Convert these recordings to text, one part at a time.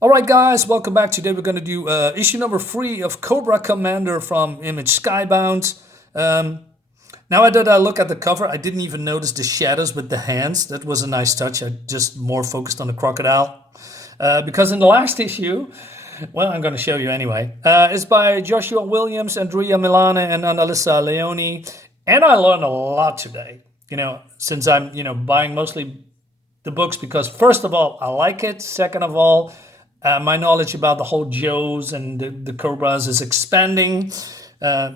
All right, guys, welcome back. Today we're going to do issue number 3 of Cobra Commander from Image Skybound. Um, Now I did look at the cover. I didn't even notice the shadows with the hands. That was a nice touch. I just more focused on the crocodile. Because in the last issue, well, I'm going to show you anyway. It's by Joshua Williams, Andrea, Milana, and Annalisa Leoni. And I learned a lot today, since I'm, buying mostly the books because, first of all, I like it. Second of all, my knowledge about the whole Joes and the Cobras is expanding.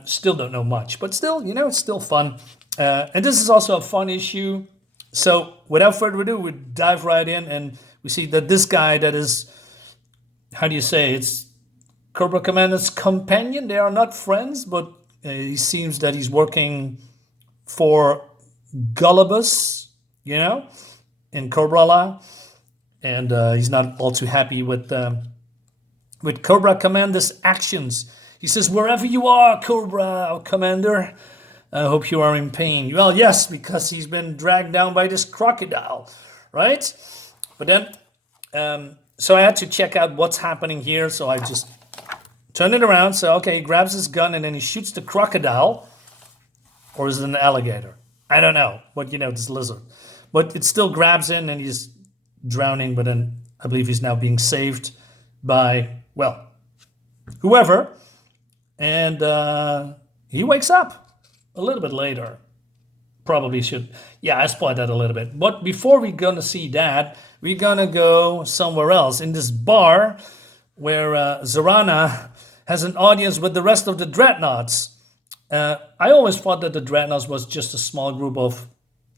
Still don't know much, but still, it's still fun. And this is also a fun issue. So without further ado, we dive right in and we see that this guy that is, how do you say, it's Cobra Commander's companion. They are not friends, but he seems that he's working for Gullibus, in Cobra La. And he's not all too happy with Cobra Commander's actions. He says, "Wherever you are, Cobra Commander, I hope you are in pain." Well, yes, because he's been dragged down by this crocodile, right? But then, so I had to check out what's happening here. So I just turned it around. So, okay, he grabs his gun and then he shoots the crocodile. Or is it an alligator? I don't know. But, this lizard. But it still grabs in and he's drowning. But then I believe he's now being saved by, well, whoever. And he wakes up a little bit later. Probably should. Yeah, I spoiled that a little bit. But before we're going to see that, we're going to go somewhere else. In this bar where Zorana has an audience with the rest of the Dreadnoks. I always thought that the Dreadnoks was just a small group of,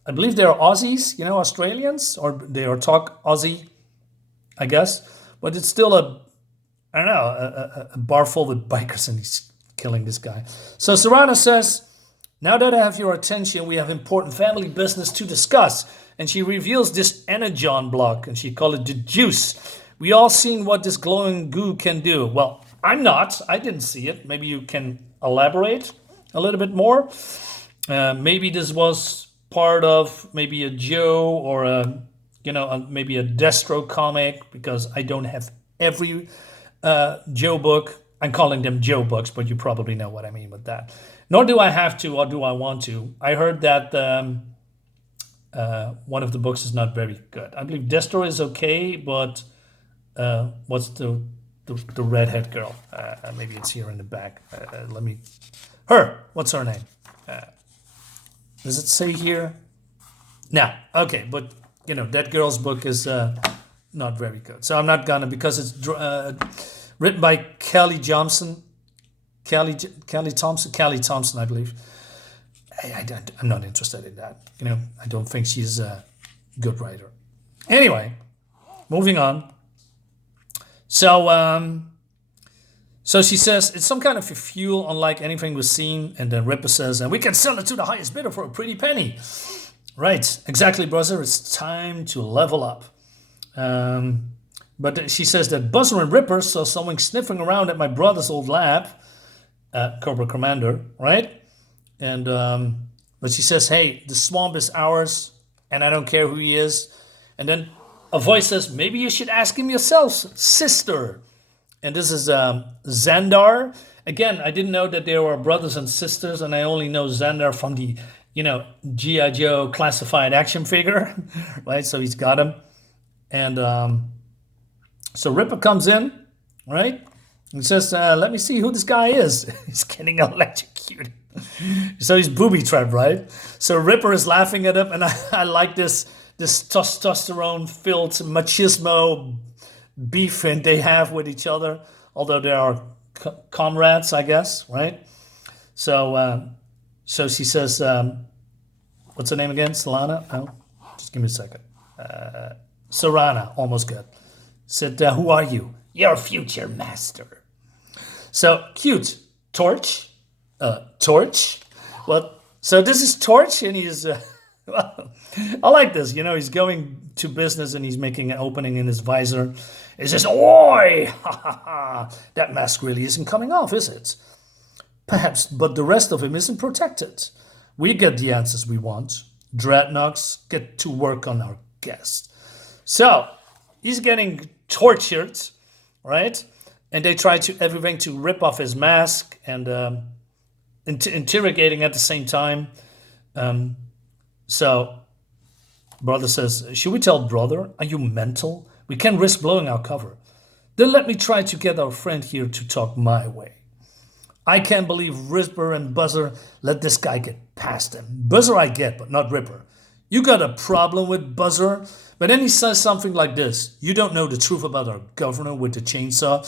I believe they're Aussies, Australians. Or they are talk Aussie, I guess. But it's still a bar full with bikers and he's killing this guy. So Zorana says, "Now that I have your attention, we have important family business to discuss." And she reveals this Energon block and she called it the juice. We all seen what this glowing goo can do. Well, I didn't see it. Maybe you can elaborate a little bit more. Maybe this was part of maybe a Joe or maybe a Destro comic, because I don't have every Joe book. I'm calling them Joe books, but you probably know what I mean with that. Nor do I have to, or do I want to. I heard that one of the books is not very good. I believe Destro is okay, but what's the redhead girl? Maybe it's here in the back. What's her name? Does it say here? No. Okay, but that girl's book is not very good. So I'm not gonna, because it's written by Kelly Thompson, I believe. I'm not interested in that. I don't think she's a good writer. Anyway, moving on. So she says, "It's some kind of a fuel unlike anything we've seen." And then Ripper says, "And we can sell it to the highest bidder for a pretty penny." Right, exactly, brother. It's time to level up. But she says that Buzzer and Ripper saw someone sniffing around at my brother's old lab, Cobra Commander, right? And but she says, "Hey, the swamp is ours, and I don't care who he is." And then a voice says, "Maybe you should ask him yourself, sister." And this is Xandar. Again, I didn't know that they were brothers and sisters, and I only know Xandar from the, G.I. Joe classified action figure, right? So he's got him. And so Ripper comes in, right? And says, "Let me see who this guy is." He's getting electrocuted. So he's booby-trapped, right? So Ripper is laughing at him, and I like this testosterone-filled machismo beefing they have with each other, although they are comrades, I guess, right? So she says, what's her name again? Solana? No, just give me a second. Sorana, almost good. Said, "Who are you?" "Your future master." So cute. Torch. Torch. Well, so this is Torch, and he's. Well, I like this. He's going to business and he's making an opening in his visor. He says, "Oi! Ha ha ha! That mask really isn't coming off, is it? Perhaps, but the rest of him isn't protected. We get the answers we want. Dreadnoks, get to work on our guest." So he's getting tortured right? And they try to everything to rip off his mask and interrogating at the same time. So brother says, should we tell brother? Are you mental? We can't risk blowing our cover. Then let me try to get our friend here to talk my way. I can't believe Ripper and Buzzer let this guy get past them. Buzzer I get, but not Ripper. You got a problem with Buzzer? But then he says something like this. You don't know the truth about our governor with the chainsaw?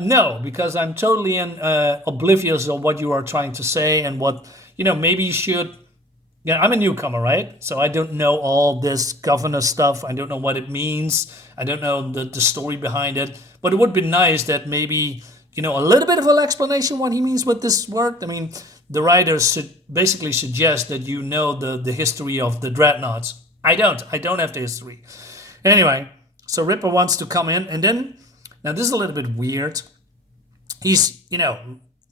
No, because I'm totally oblivious of what you are trying to say and what, maybe you should. Yeah, I'm a newcomer, right? So I don't know all this governor stuff. I don't know what it means. I don't know the story behind it. But it would be nice that maybe, a little bit of an explanation what he means with this word. I mean, the writers basically suggest that you know the history of the Dreadnoks. I don't have the history. Anyway, so Ripper wants to come in. And then, now this is a little bit weird. He's,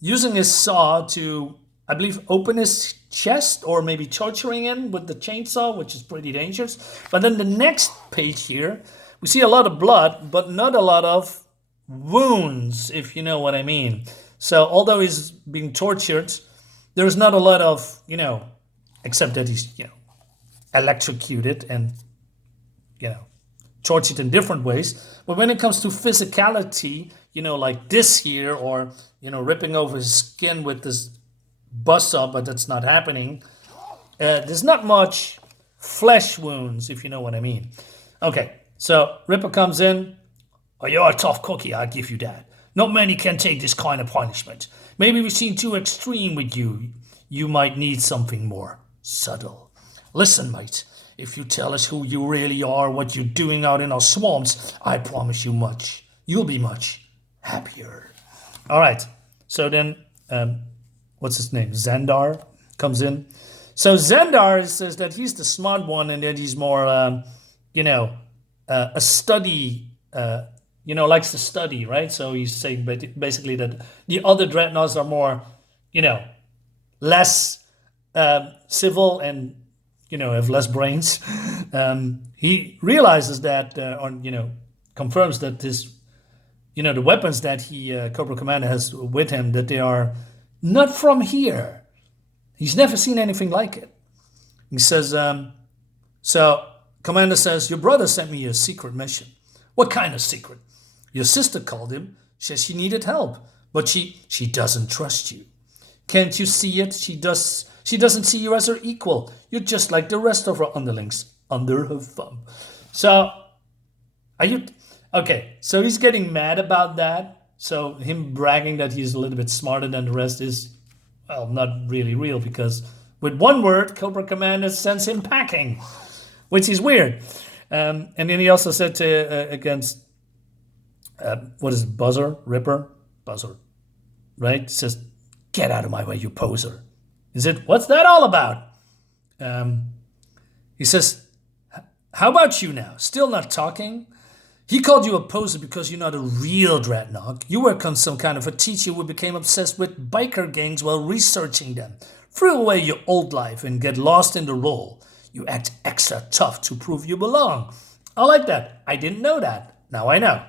using his saw to, I believe, open his chest or maybe torturing him with the chainsaw, which is pretty dangerous. But then the next page here, we see a lot of blood, but not a lot of wounds, if you know what I mean. So although he's being tortured, there's not a lot of, except that he's, electrocuted and, tortured in different ways. But when it comes to physicality, like this here, or, ripping over his skin with this buzzsaw, but that's not happening. There's not much flesh wounds, if you know what I mean. Okay, so Ripper comes in. Oh, you're a tough cookie, I'll give you that. Not many can take this kind of punishment. Maybe we've seen too extreme with you. You might need something more subtle. Listen, mate, if you tell us who you really are, what you're doing out in our swamps, I promise you much. You'll be much happier. All right, so then, what's his name? Xandar comes in. So Xandar says that he's the smart one and that he's more, a study, likes to study, right? So he's saying basically that the other Dreadnoks are more, less civil and, have less brains. He realizes that, confirms that this, the weapons that Cobra Commander has with him, that they are not from here. He's never seen anything like it. He says, so Commander says, your brother sent me a secret mission. What kind of secret? Your sister called him, says she needed help, but she doesn't trust you. Can't you see it? She doesn't see you as her equal. You're just like the rest of her underlings, under her thumb. So, are you... Okay, so he's getting mad about that. So him bragging that he's a little bit smarter than the rest is, well, not really real, because with one word, Cobra Commander sends him packing, which is weird. And then he also said against, what is it, Buzzer? Ripper? Buzzer, right? He says, get out of my way, you poser. Is it, what's that all about? He says, how about you now? Still not talking? He called you a poser because you're not a real Dreadnok. You work on some kind of a teacher who became obsessed with biker gangs while researching them. Throw away your old life and get lost in the role. You act extra tough to prove you belong. I like that. I didn't know that. Now I know.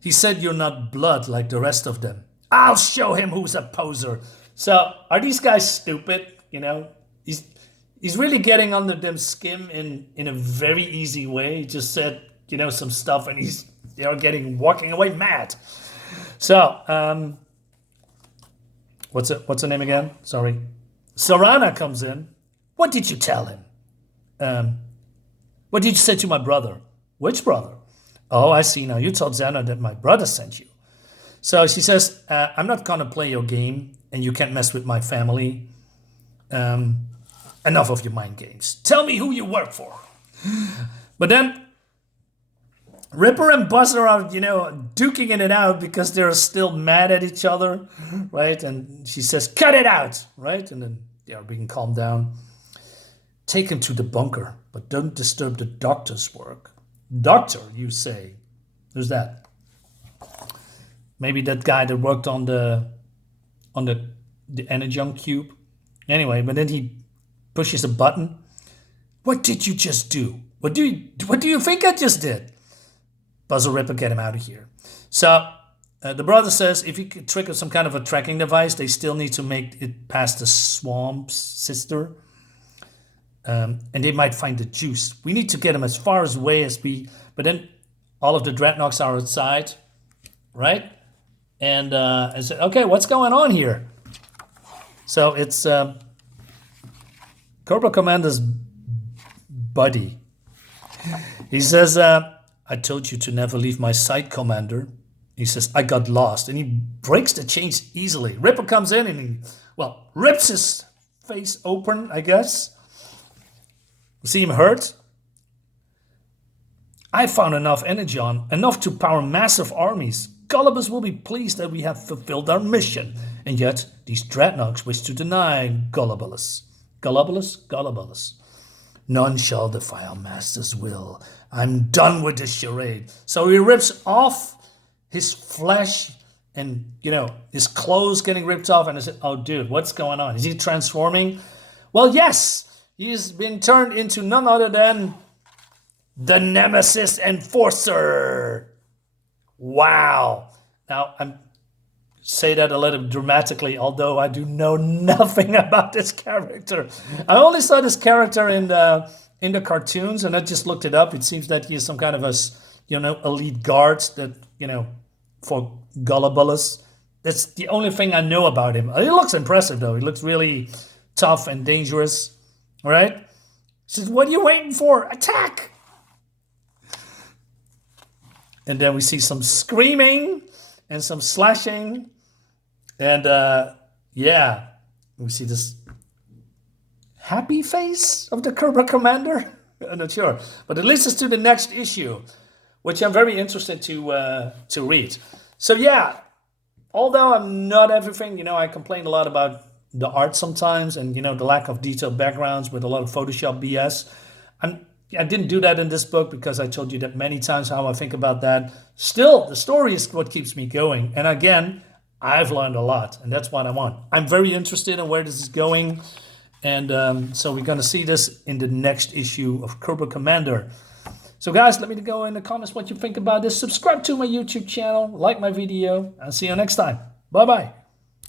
He said you're not blood like the rest of them. I'll show him who's a poser. So are these guys stupid? He's really getting under them skin in a very easy way. He just said, some stuff, and they're walking away mad. So, what's her name again? Sorry. Sarana comes in. What did you tell him? What did you say to my brother? Which brother? Oh, I see now. You told Xana that my brother sent you. So she says, I'm not going to play your game, and you can't mess with my family. Enough of your mind games. Tell me who you work for. But then Ripper and Buzzer are, duking it out because they're still mad at each other, right? And she says, cut it out, right? And then they are being calmed down. Take him to the bunker, but don't disturb the doctor's work. Doctor, you say? Who's that? Maybe that guy that worked on the Energon cube. Anyway, but then he pushes a button. What did you just do? What do you think I just did? Puzzle Ripper, get him out of here. So the brother says if you could trigger some kind of a tracking device, they still need to make it past the Swamp's sister. And they might find the juice. We need to get them as far away as we... But then all of the Dreadnoks are outside, right? And I said, okay, what's going on here? So it's Cobra Commander's buddy. He says, I told you to never leave my sight, Commander. He says, I got lost. And he breaks the chains easily. Ripper comes in and he, well, rips his face open, I guess. See him hurt? I found enough Energon, enough to power massive armies. Gullibus will be pleased that we have fulfilled our mission. And yet, these Dreadnoks wish to deny Gullibus. Gullibus. None shall defy our master's will. I'm done with this charade. So he rips off his flesh and, you know, his clothes getting ripped off. And I said, oh, dude, what's going on? Is he transforming? Well, yes. He's been turned into none other than the Nemesis Enforcer. Wow. Now, I say that a little dramatically, although I do know nothing about this character. I only saw this character in the cartoons, and I just looked it up. It seems that he is some kind of a, you know, elite guard that, you know, for Gullibus. That's the only thing I know about him. He looks impressive, though. He looks really tough and dangerous. All right? He says, what are you waiting for? Attack! And then we see some screaming and some slashing. And, yeah, we see this happy face of the Cobra Commander. I'm not sure. But it leads us to the next issue, which I'm very interested to read. So, yeah, although I'm not everything, you know, I complain a lot about the art sometimes and, you know, the lack of detailed backgrounds with a lot of Photoshop BS. I didn't do that in this book because I told you that many times how I think about that. Still, the story is what keeps me going. And again, I've learned a lot, and that's what I want. I'm very interested in where this is going. And so we're going to see this in the next issue of Cobra Commander. So guys, let me know in the comments what you think about this. Subscribe to my YouTube channel, like my video, and see you next time. Bye-bye.